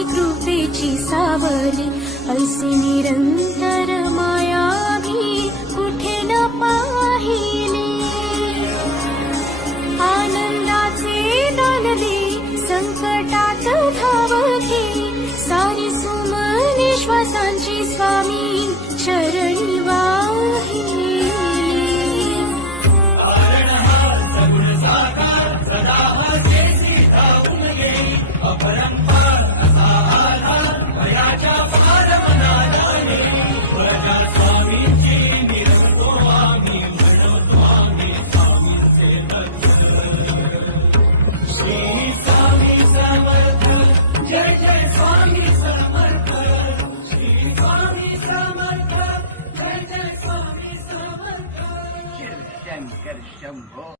स्वामी कृपेची सावली, ऐसी निरंतर माया भी कुठे न पाहिली. आनंदाचे दान दे, संकटात धाव घे, सारी सुमने श्वासांची स्वामी चरणी वाहिली. शंकर शंभो.